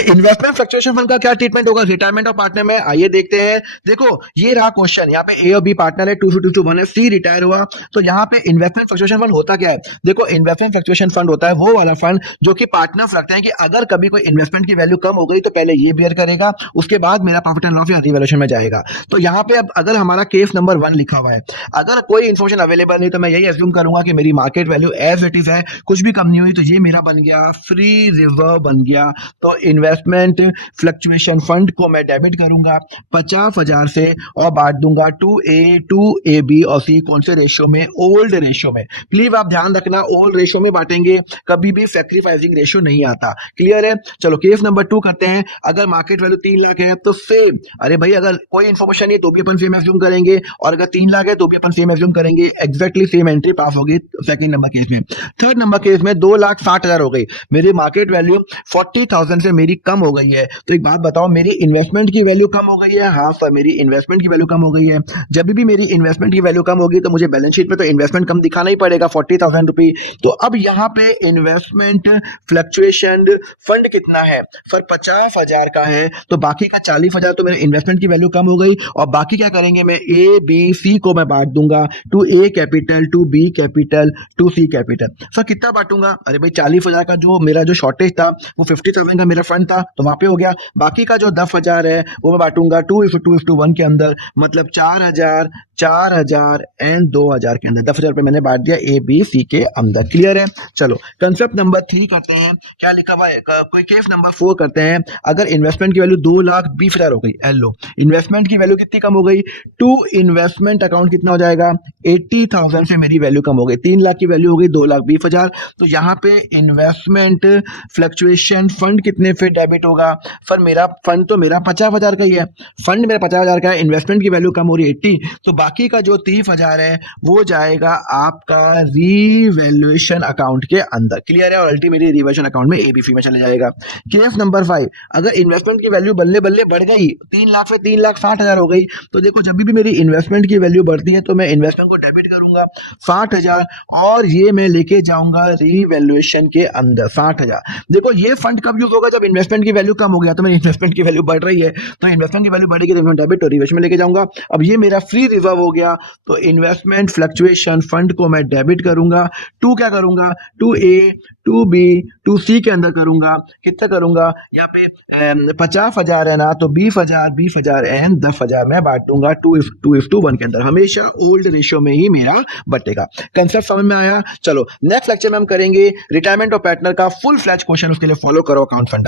Investment fluctuation fund का क्या treatment होगा रिटायरमेंट ऑफ पार्टनर में, आइए देखते हैं। देखो ये रहा क्वेश्चन, यहाँ पे ए और बी पार्टनर है, 2:1 है, सी रिटायर हुआ, तो यहाँ पे इन्वेस्टमेंट फ्लक्चुएशन फंड होता क्या है। देखो इन्वेस्टमेंट फ्लक्चुएशन फंड होता है वो वाला फंड जो कि पार्टनर्स रखते हैं कि अगर कभी कोई इन्वेस्टमेंट की वैल्यू कम हो गई तो पहले ये बेयर करेगा, उसके बाद मेरा प्रॉफिट एंड लॉस या रिवैल्यूएशन में जाएगा। तो यहाँ पे अब अगर हमारा केस नंबर 1 लिखा हुआ है, अगर कोई इन्फॉर्मेशन अवेलेबल नहीं तो मैं यही एज्यूम करूंगा कि मेरी market value as it is है, कुछ भी कम नहीं हुई, तो ये मेरा बन गया फ्री रिजर्व बन गया। तो इन्वेस्टमेंट फ्लक्चुएशन फंड को मैं डेबिट करूंगा 50,000 से और बांट दूंगा 2A B और C कौन से रेशियो में, ओल्ड रेशियो में। प्लीज आप ध्यान रखना ओल्ड रेशियो में बांटेंगे, कभी भी सैक्रिफाइसिंग रेशियो नहीं आता। क्लियर है। चलो केस नंबर 2 करते हैं। अगर मार्केट वैल्यू 3 लाख है तो सेम, अरे भाई अगर कोई इन्फॉर्मेशन नहीं है तो भी अपन सेम एज्यूम करेंगे, और अगर 3 लाख है तो भी अपन सेम एज्यूम करेंगे। एग्जैक्टली सेम एंट्री पास होगी सेकंड नंबर केस में। थर्ड नंबर केस में 2,60,000 हो गई, मेरी मार्केट वैल्यू 40,000 से मेरी कम हो गई है। तो एक बात बताओ, मेरी इन्वेस्टमेंट की वैल्यू कम हो गई है। हाँ सर, मेरी इन्वेस्टमेंट की वैल्यू कम हो गई है। जब भी मेरी इन्वेस्टमेंट की वैल्यू कम होगी तो मुझे बैलेंस शीट में तो इन्वेस्टमेंट कम दिखाना ही पड़ेगा, 40,000 रुपी। तो अब यहाँ पे इन्वेस्टमेंट फ्लक्चुएशन फंड कितना है सर, 50,000 का है, तो बाकी का 40,000 तो मेरे इन्वेस्टमेंट की वैल्यू कम हो गई, और बाकी क्या करेंगे, मैं ए बी सी को मैं बांट दूंगा, to A capital, to B capital, to C capital. Sir कितना बांटूंगा, अरे भाई 40,000 का जो मेरा जो शॉर्टेज था वो 50,000 का मेरा फंड था तो वहां पे हो गया। बाकी का जो 10,000 है वो मैं बांटूंगा 2:1 के अंदर, मतलब 4,000, 4,000 एंड 2,000 के अंदर 10,000 रुपए मैंने बांट दिया ए बी सी के अंदर। क्लियर है। चलो कंसेप्ट नंबर 3 करते हैं, क्या लिखा हुआ है, कोई केस नंबर 4 करते हैं। अगर इन्वेस्टमेंट की वैल्यू 2,20,000 हो गई, हेलो इन्वेस्टमेंट की वैल्यू कितनी कम हो गई, टू इन्वेस्टमेंट अकाउंट कितना हो जाएगा, 80,000 से मेरी वैल्यू कम हो गई, 3 लाख की वैल्यू हो गई 2,20,000। तो यहाँ पे इन्वेस्टमेंट फ्लक्चुएशन फंड कितने फिर डेबिट होगा, सर मेरा फंड तो मेरा 50,000 का ही है, फंड मेरा 50,000 का है, इन्वेस्टमेंट की वैल्यू कम हो रही है 80, तो बाकी का जो 30,000 है वो जाएगा आपका रीवैल्यूएशन अकाउंट के अंदर। क्लियर है। और अल्टीमेटली रीवैल्यूएशन अकाउंट में एबीसी में चले जाएगा। केस नंबर 5, अगर इन्वेस्टमेंट की वैल्यू बल्ले बल्ले बढ़ गई, 3 लाख से 3,60,000 हो गई, तो देखो जब भी मेरी इन्वेस्टमेंट की वैल्यू बढ़ती है तो मैं इन्वेस्टमेंट को डेबिट करूंगा 60,000, और ये मैं लेके जाऊंगा रीवैल्यूएशन के अंदर 60,000। देखो ये फंड कब यूज होगा, जब इन्वेस्टमेंट की वैल्यू कम हो गया, तो मेरी इन्वेस्टमेंट की वैल्यू बढ़ रही है, तो इन्वेस्टमेंट की वैल्यू बढ़ेगी तो मैं डेबिट और रिवर्स में लेके जाऊंगा। अब ये मेरा फ्री रिजर्व हो गया, तो इन्वेस्टमेंट फ्लक्चुएशन फंड को मैं डेबिट करूंगा, टू क्या करूंगा, 2A 2B 2C के अंदर करूंगा। कितना करूंगा, यहाँ पे 50,000 है ना, तो 20,000 एंड 10,000 मैं बांटूंगा 2:1 के अंदर, हमेशा ओल्ड रेशियो में ही मेरा बटेगा। कंसेप्ट समझ में आया। चलो नेक्स्ट लेक्चर में हम करेंगे रिटायरमेंट ऑफ पार्टनर का फुल फ्लैज क्वेश्चन, उसके लिए फॉलो करो अकाउंट फंडा।